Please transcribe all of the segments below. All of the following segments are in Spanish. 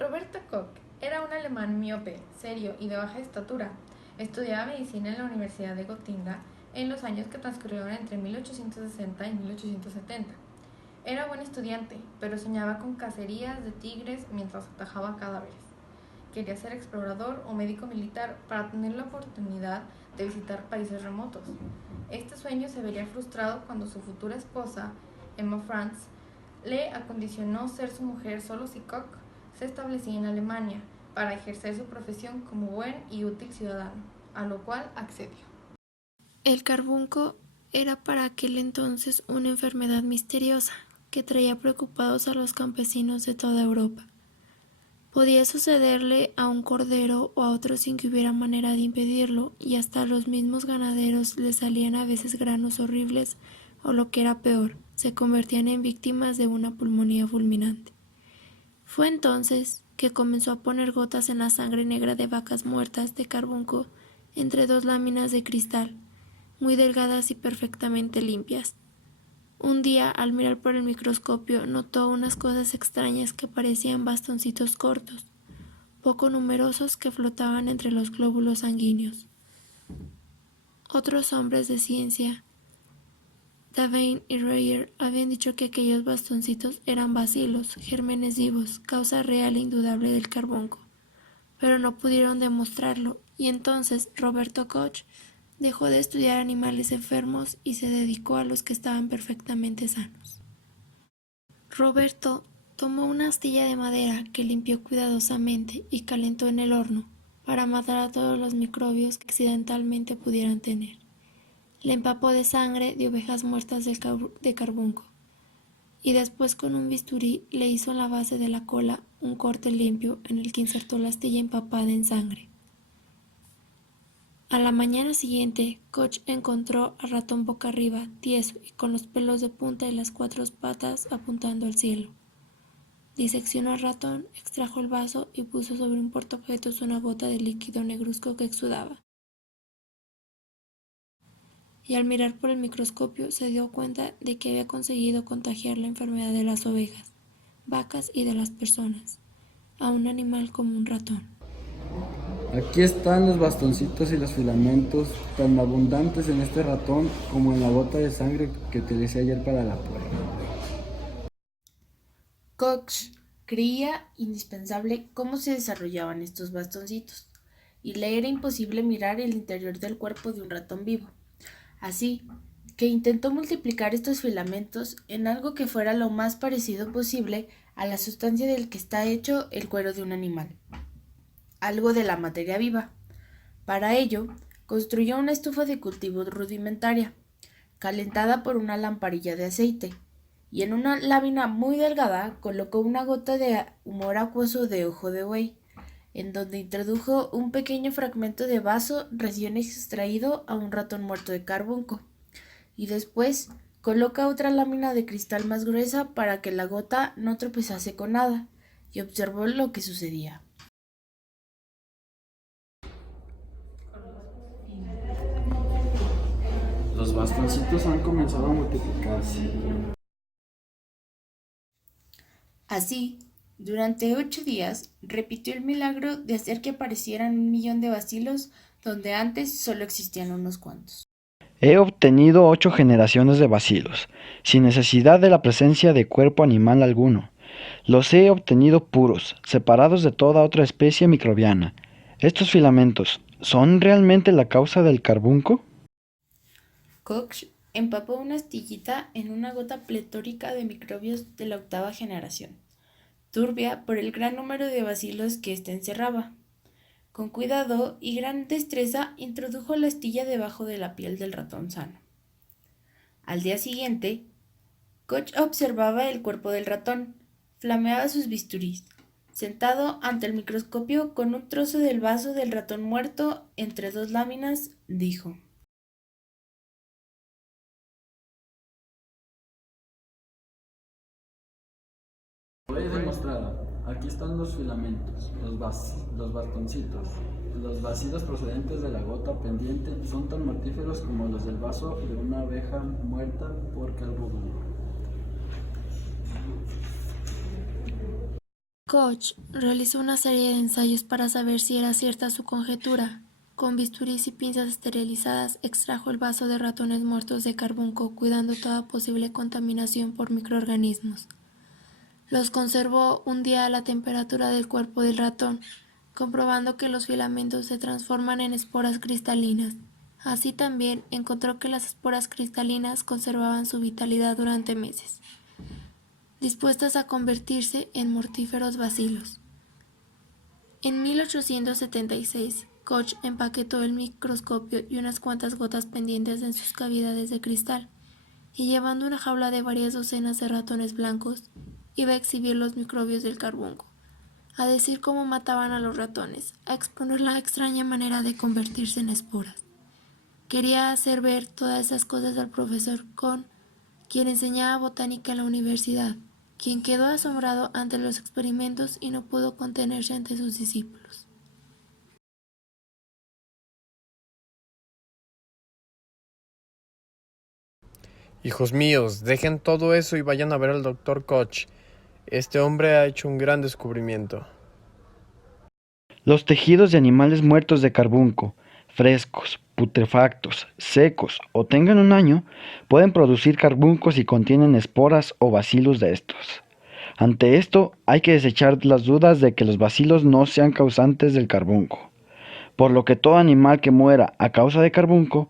Roberto Koch era un alemán miope, serio y de baja estatura. Estudiaba medicina en la Universidad de Gotinga en los años que transcurrieron entre 1860 y 1870. Era buen estudiante, pero soñaba con cacerías de tigres mientras atajaba cadáveres. Quería ser explorador o médico militar para tener la oportunidad de visitar países remotos. Este sueño se vería frustrado cuando su futura esposa, Emma Franz, le acondicionó ser su mujer solo si Koch se establecía en Alemania para ejercer su profesión como buen y útil ciudadano, a lo cual accedió. El carbunco era para aquel entonces una enfermedad misteriosa que traía preocupados a los campesinos de toda Europa. Podía sucederle a un cordero o a otro sin que hubiera manera de impedirlo, y hasta a los mismos ganaderos les salían a veces granos horribles, o lo que era peor, se convertían en víctimas de una pulmonía fulminante. Fue entonces que comenzó a poner gotas en la sangre negra de vacas muertas de carbunco entre dos láminas de cristal, muy delgadas y perfectamente limpias. Un día, al mirar por el microscopio, notó unas cosas extrañas que parecían bastoncitos cortos, poco numerosos, que flotaban entre los glóbulos sanguíneos. Otros hombres de ciencia, Davine y Reyer, habían dicho que aquellos bastoncitos eran bacilos, gérmenes vivos, causa real e indudable del carbunco, pero no pudieron demostrarlo, y entonces Roberto Koch dejó de estudiar animales enfermos y se dedicó a los que estaban perfectamente sanos. Roberto tomó una astilla de madera que limpió cuidadosamente y calentó en el horno para matar a todos los microbios que accidentalmente pudieran tener. Le empapó de sangre de ovejas muertas de carbunco, y después con un bisturí le hizo en la base de la cola un corte limpio en el que insertó la astilla empapada en sangre. A la mañana siguiente, Koch encontró al ratón boca arriba, tieso y con los pelos de punta y las cuatro patas apuntando al cielo. Diseccionó al ratón, extrajo el vaso y puso sobre un portaobjetos una gota de líquido negruzco que exudaba. Y al mirar por el microscopio se dio cuenta de que había conseguido contagiar la enfermedad de las ovejas, vacas y de las personas, a un animal como un ratón. Aquí están los bastoncitos y los filamentos tan abundantes en este ratón como en la gota de sangre que utilicé ayer para la prueba. Koch creía indispensable cómo se desarrollaban estos bastoncitos, y le era imposible mirar el interior del cuerpo de un ratón vivo. Así que intentó multiplicar estos filamentos en algo que fuera lo más parecido posible a la sustancia del que está hecho el cuero de un animal, algo de la materia viva. Para ello, construyó una estufa de cultivo rudimentaria, calentada por una lamparilla de aceite, y en una lámina muy delgada colocó una gota de humor acuoso de ojo de buey, en donde introdujo un pequeño fragmento de vaso recién extraído a un ratón muerto de carbunco, y después coloca otra lámina de cristal más gruesa para que la gota no tropezase con nada, y observó lo que sucedía. Los bastoncitos han comenzado a multiplicarse. Así, durante 8 días, repitió el milagro de hacer que aparecieran 1 millón de bacilos donde antes solo existían unos cuantos. He obtenido 8 generaciones de bacilos, sin necesidad de la presencia de cuerpo animal alguno. Los he obtenido puros, separados de toda otra especie microbiana. ¿Estos filamentos son realmente la causa del carbunco? Koch empapó una astillita en una gota pletórica de microbios de la 8ª generación, turbia por el gran número de bacilos que ésta encerraba. Con cuidado y gran destreza introdujo la astilla debajo de la piel del ratón sano. Al día siguiente, Koch observaba el cuerpo del ratón, flameaba sus bisturís, sentado ante el microscopio con un trozo del vaso del ratón muerto entre dos láminas, dijo: Lo he demostrado. Aquí están los filamentos, los bastoncitos. Los bacilos procedentes de la gota pendiente son tan mortíferos como los del vaso de una oveja muerta por carbunco. Koch realizó una serie de ensayos para saber si era cierta su conjetura. Con bisturís y pinzas esterilizadas extrajo el vaso de ratones muertos de carbunco, cuidando toda posible contaminación por microorganismos. Los conservó un día a la temperatura del cuerpo del ratón, comprobando que los filamentos se transforman en esporas cristalinas. Así también encontró que las esporas cristalinas conservaban su vitalidad durante meses, dispuestas a convertirse en mortíferos bacilos. En 1876, Koch empaquetó el microscopio y unas cuantas gotas pendientes en sus cavidades de cristal, y llevando una jaula de varias docenas de ratones blancos, iba a exhibir los microbios del carbunco, a decir cómo mataban a los ratones, a exponer la extraña manera de convertirse en esporas. Quería hacer ver todas esas cosas al profesor Kohn, quien enseñaba botánica en la universidad, quien quedó asombrado ante los experimentos y no pudo contenerse ante sus discípulos. Hijos míos, dejen todo eso y vayan a ver al doctor Koch. Este hombre ha hecho un gran descubrimiento. Los tejidos de animales muertos de carbunco, frescos, putrefactos, secos o tengan un año, pueden producir carbuncos y contienen esporas o bacilos de estos. Ante esto, hay que desechar las dudas de que los bacilos no sean causantes del carbunco, por lo que todo animal que muera a causa de carbunco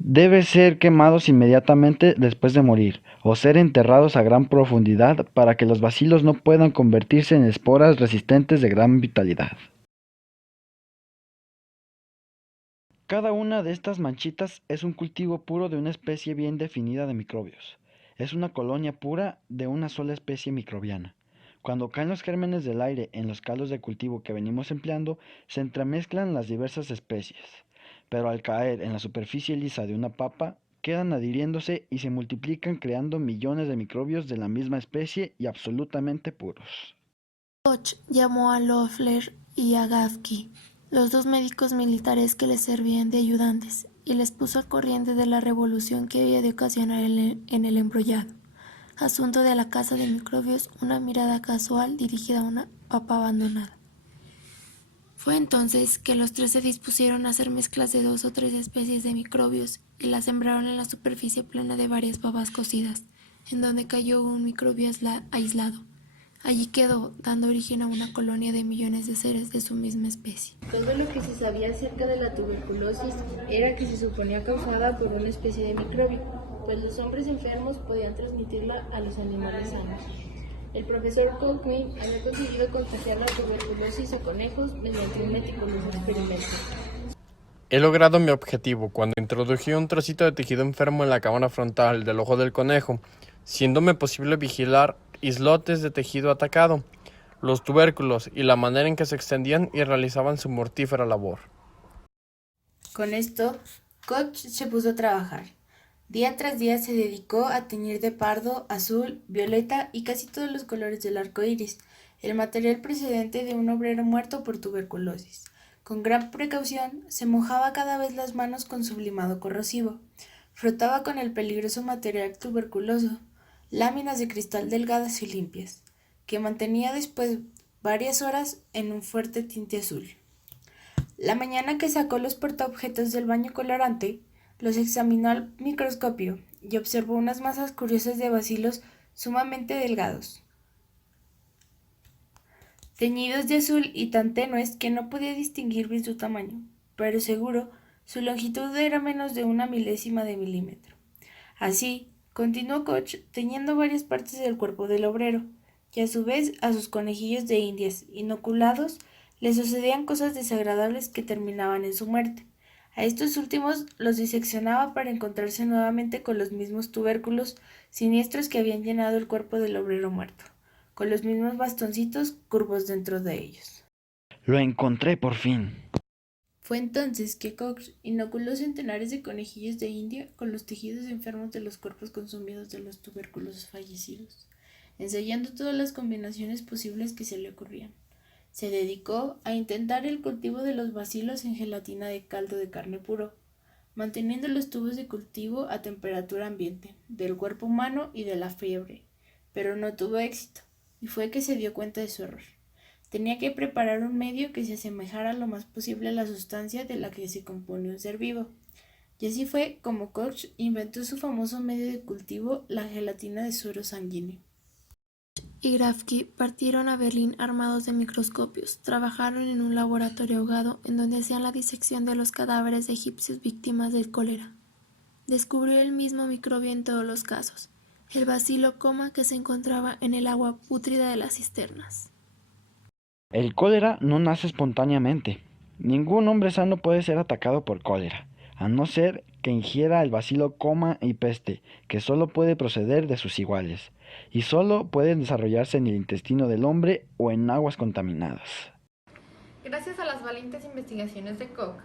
debe ser quemados inmediatamente después de morir o ser enterrados a gran profundidad para que los bacilos no puedan convertirse en esporas resistentes de gran vitalidad. Cada una de estas manchitas es un cultivo puro de una especie bien definida de microbios. Es una colonia pura de una sola especie microbiana. Cuando caen los gérmenes del aire en los caldos de cultivo que venimos empleando, se entremezclan las diversas especies, pero al caer en la superficie lisa de una papa, quedan adhiriéndose y se multiplican creando millones de microbios de la misma especie y absolutamente puros. Koch llamó a Loeffler y a Gaffky, los dos médicos militares que le servían de ayudantes, y les puso al corriente de la revolución que había de ocasionar en el embrollado, asunto de la caza de microbios, una mirada casual dirigida a una papa abandonada. Fue entonces que los tres se dispusieron a hacer mezclas de 2 o 3 especies de microbios y las sembraron en la superficie plana de varias papas cocidas, en donde cayó un microbio aislado. Allí quedó, dando origen a una colonia de millones de seres de su misma especie. Todo lo que se sabía acerca de la tuberculosis era que se suponía causada por una especie de microbio, pues los hombres enfermos podían transmitirla a los animales sanos. El profesor Cockney había conseguido contagiar la tuberculosis a conejos mediante un meticuloso experimento. He logrado mi objetivo cuando introduje un trocito de tejido enfermo en la cámara frontal del ojo del conejo, siéndome posible vigilar islotes de tejido atacado, los tubérculos y la manera en que se extendían y realizaban su mortífera labor. Con esto, Koch se puso a trabajar. Día tras día se dedicó a teñir de pardo, azul, violeta y casi todos los colores del arco iris, el material procedente de un obrero muerto por tuberculosis. Con gran precaución, se mojaba cada vez las manos con sublimado corrosivo, frotaba con el peligroso material tuberculoso láminas de cristal delgadas y limpias, que mantenía después varias horas en un fuerte tinte azul. La mañana que sacó los portaobjetos del baño colorante, los examinó al microscopio y observó unas masas curiosas de bacilos sumamente delgados, teñidos de azul y tan tenues que no podía distinguir bien su tamaño, pero seguro su longitud era menos de 1/1000 de milímetro. Así, continuó Koch teñiendo varias partes del cuerpo del obrero, y a su vez a sus conejillos de indias inoculados le sucedían cosas desagradables que terminaban en su muerte. A estos últimos los diseccionaba para encontrarse nuevamente con los mismos tubérculos siniestros que habían llenado el cuerpo del obrero muerto, con los mismos bastoncitos curvos dentro de ellos. Lo encontré por fin. Fue entonces que Koch inoculó centenares de conejillos de India con los tejidos enfermos de los cuerpos consumidos de los tubérculos fallecidos, ensayando todas las combinaciones posibles que se le ocurrían. Se dedicó a intentar el cultivo de los bacilos en gelatina de caldo de carne puro, manteniendo los tubos de cultivo a temperatura ambiente, del cuerpo humano y de la fiebre, pero no tuvo éxito, y fue que se dio cuenta de su error. Tenía que preparar un medio que se asemejara lo más posible a la sustancia de la que se compone un ser vivo. Y así fue como Koch inventó su famoso medio de cultivo, la gelatina de suero sanguíneo. Y Grafke partieron a Berlín armados de microscopios. Trabajaron en un laboratorio ahogado en donde hacían la disección de los cadáveres de egipcios víctimas del cólera. Descubrió el mismo microbio en todos los casos, el bacilo coma que se encontraba en el agua pútrida de las cisternas. El cólera no nace espontáneamente. Ningún hombre sano puede ser atacado por cólera, a no ser que ingiera el bacilo coma y peste, que solo puede proceder de sus iguales, y solo pueden desarrollarse en el intestino del hombre o en aguas contaminadas. Gracias a las valientes investigaciones de Koch,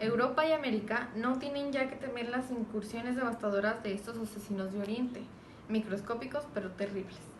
Europa y América no tienen ya que temer las incursiones devastadoras de estos asesinos de Oriente, microscópicos pero terribles.